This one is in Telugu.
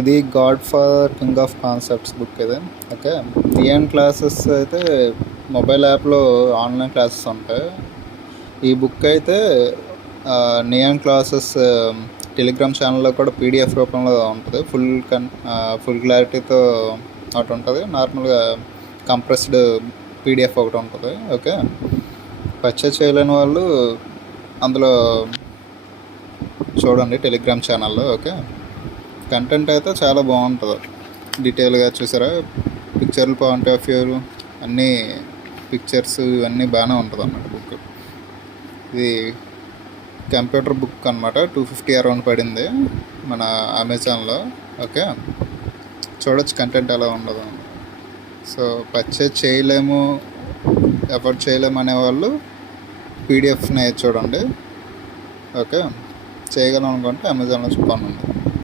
ఇది God father king of concepts book ఇది. ఓకే, నియాన్ క్లాసెస్ అయితే మొబైల్ యాప్లో ఆన్లైన్ క్లాసెస్ ఉంటాయి. ఈ బుక్ అయితే నియాన్ క్లాసెస్ టెలిగ్రామ్ ఛానల్లో కూడా పీడిఎఫ్ రూపంలో ఉంటుంది. ఫుల్ క్లారిటీతో ఒకటి ఉంటుంది, నార్మల్గా కంప్రెస్డ్ పీడిఎఫ్ ఒకటి ఉంటుంది. ఓకే, పర్చేస్ చేయలేని వాళ్ళు అందులో చూడండి టెలిగ్రామ్ ఛానల్లో. ఓకే, కంటెంట్ అయితే చాలా బాగుంటుంది, డీటెయిల్గా చూసారా, పిక్చర్లు పాయింట్ ఆఫ్ వ్యూ అన్నీ పిక్చర్స్ ఇవన్నీ బాగానే ఉంటుంది అన్నమాట బుక్. ఇది కంప్యూటర్ బుక్ అనమాట. 250 అరౌండ్ పడింది మన అమెజాన్లో. ఓకే, చూడొచ్చు కంటెంట్ ఎలా ఉండదు. సో పర్చేజ్ చేయలేము, ఎఫర్ట్ చేయలేము అనేవాళ్ళు పీడిఎఫ్ని చూడండి. ఓకే, చేయగలం అనుకుంటే అమెజాన్లో కొనండి.